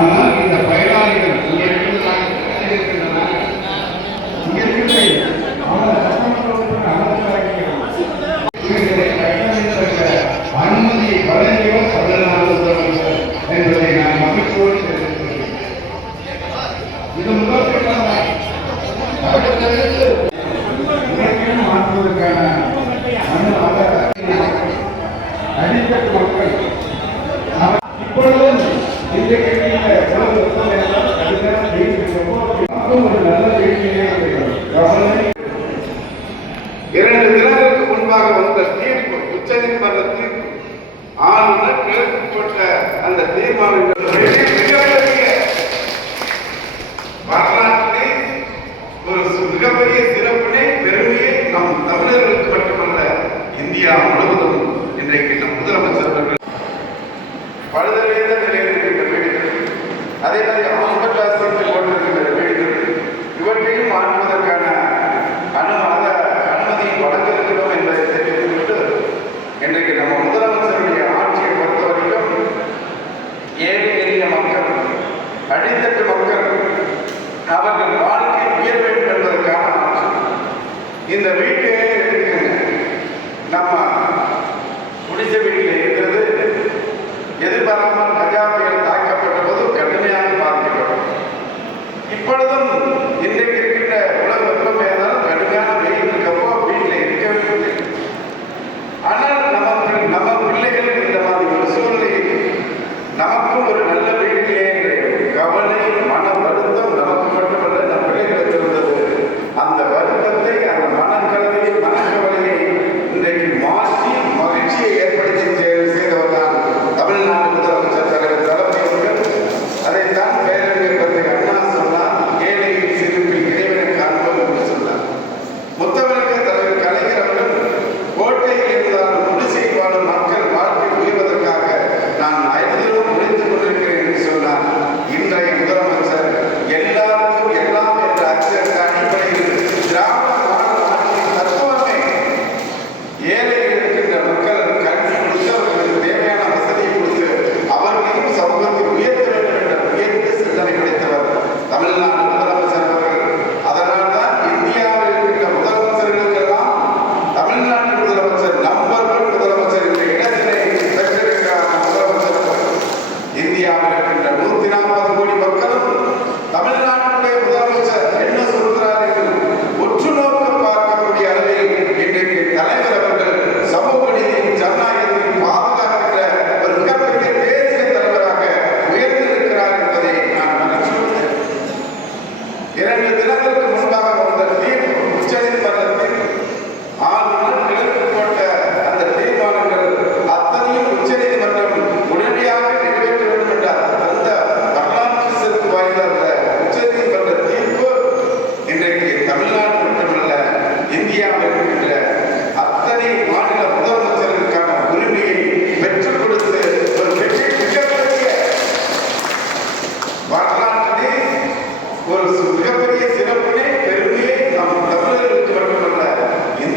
ஆனால் உச்ச நீதிமன்றத்தில் ஆளுநர் கேட்கப்பட்ட அந்த தீர்மானங்கள் இருக்கின்ற நூத்தி நாற்பது கோடி மக்களும் தமிழ்நாட்டுடைய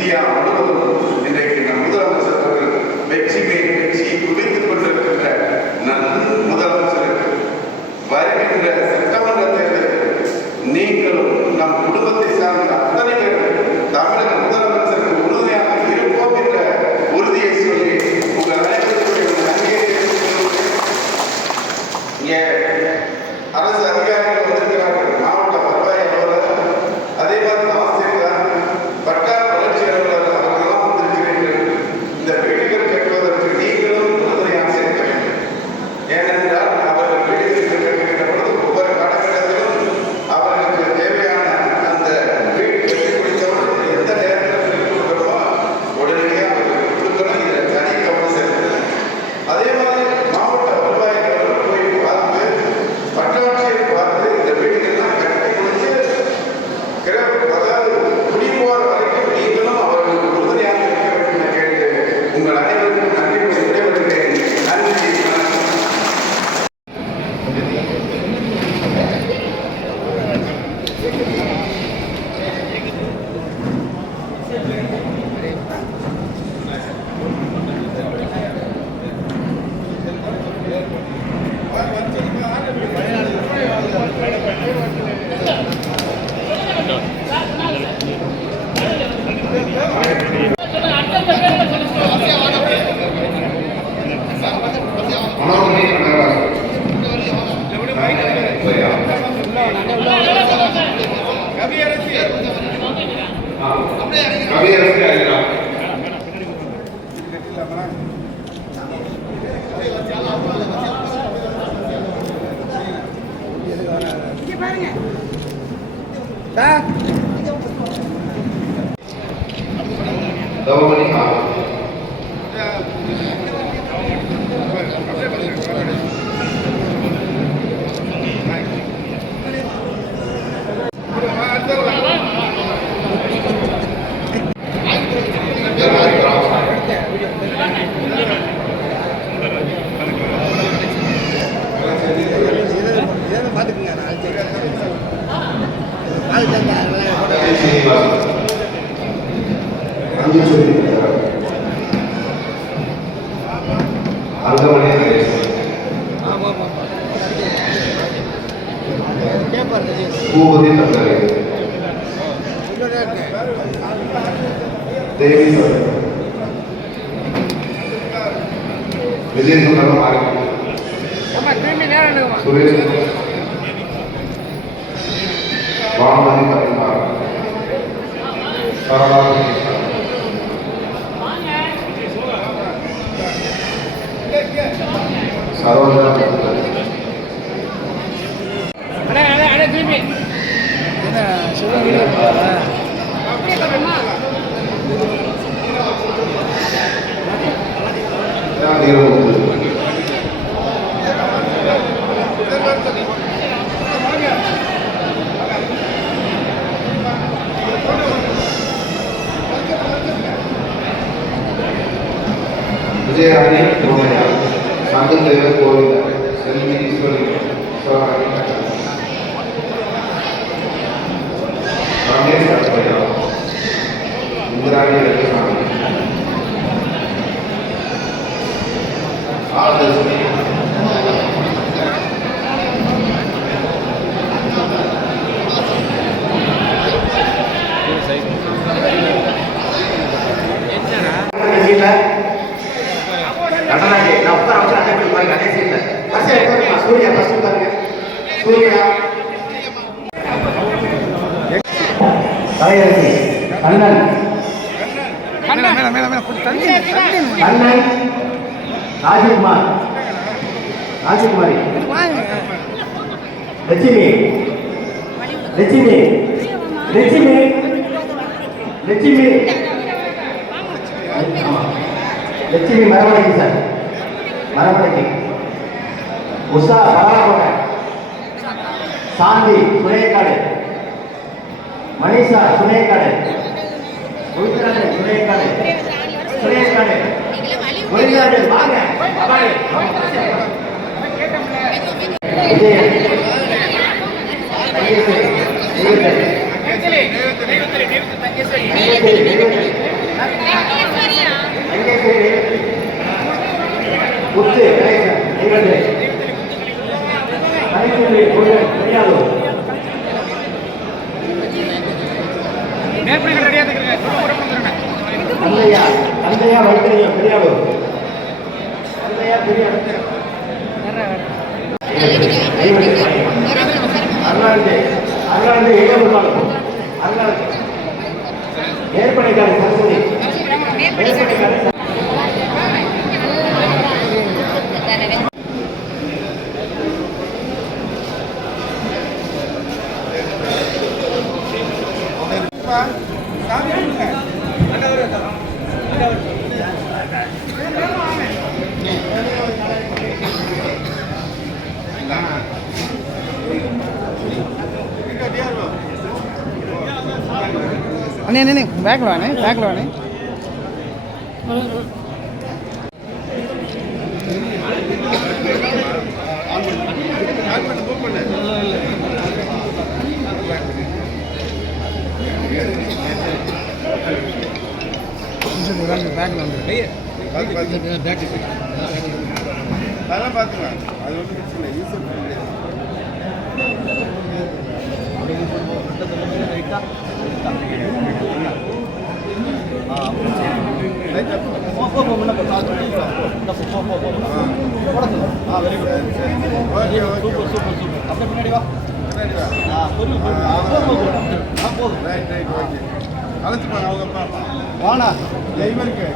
India 来。来我帮你好。பூபதி தங்கரை தேவி விஜய் சுந்தரம் சுரேஷ் தமிழ்நாடு சரளா சரோஜா ವಿಜಯರಾಣಿ ದ್ರೋಣಯ್ಯ ಸಂಘದೇವ ಗೋವಿಂದ ಸೆಲ್ವಿ ಈಶ್ವರಿ ಸಲಹಾರಿ ರಮೇಶ್ ಕಟ್ಟಯ್ಯ ಇಂದ್ರಾಣಿ ರಂಗಸ್ವಾಮಿ ಆದರ್ಶನಿ தலையரசி அண்ணன் அண்ணன் ராஜகுமார். ராஜகுமாரி. லட்சுமி. லட்சுமி. லட்சுமி. லட்சுமி. லட்சுமி மரமடைக்கு சார். மரமடைக்கு உஷா பரவாக்கோட்டை சாந்தி சுனேக்காடு மணிஷா சுனேக்காடு உயிர்காடு சுனேக்காடு சுனேக்காடு உயிர்காடு வாங்க முத்து கணேசன் அந்தையா தந்தையா வைத்திரியம் பெரியாளு தந்தையா பெரியாளு அருளாண்டு அருளாண்டு எங்கே அருளாண்டு சரஸ்வதி. அண்ணே அண்ணே பேக்கில் வாணே பேக்கில் வாணே பேக்கில் வந்துருக்கு பேக்கில் அதெல்லாம் பார்த்துக்கலாம் அது ஒன்றும் பிரச்சனை இல்லை use user okay okay right right okay அழைச்சி போங்க அவங்க அப்பா வாடா இவருக்கு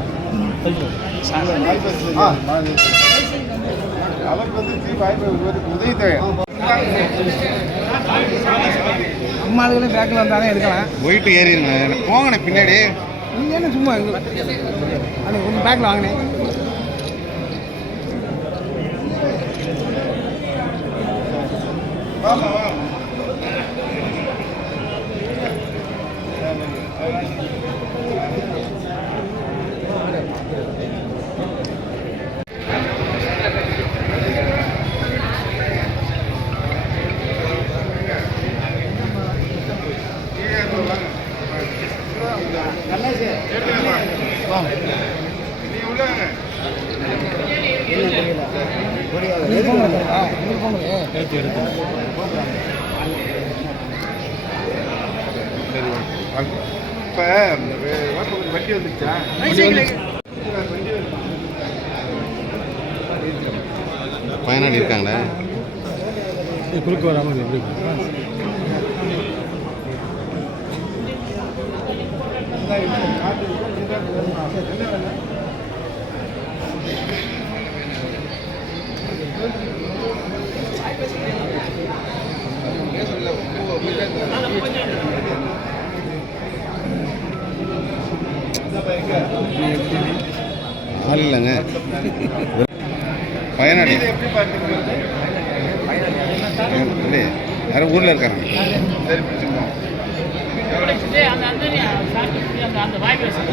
அவருக்கு வந்து உதவி தேவை. அம்மா அதுகளும் பேக்கில் வந்தாலும் எடுக்கலாம். போயிட்டு ஏறிடுங்க போங்கண்ணே பின்னாடி. நீங்கள் என்ன சும்மா அது ஒன்று பேக்கில் வாங்கினேன் ஆமாம் வண்டி வந்துச்சா பயனாளி இருக்காங்களே? குறுக்கு வராமல் எப்படி ஆள் இல்லைங்க. பயனாளி. இது இல்லை யாரும் ஊரில் இருக்காங்க.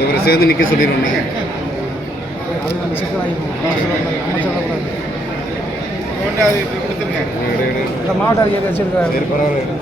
இவரை சேர்ந்து நிற்க சொல்லிடுவோம் நீங்கள் சொல்லக்கூடாது இந்த மாவட்ட அறிக்கை வச்சிருக்காரு பரவாயில்ல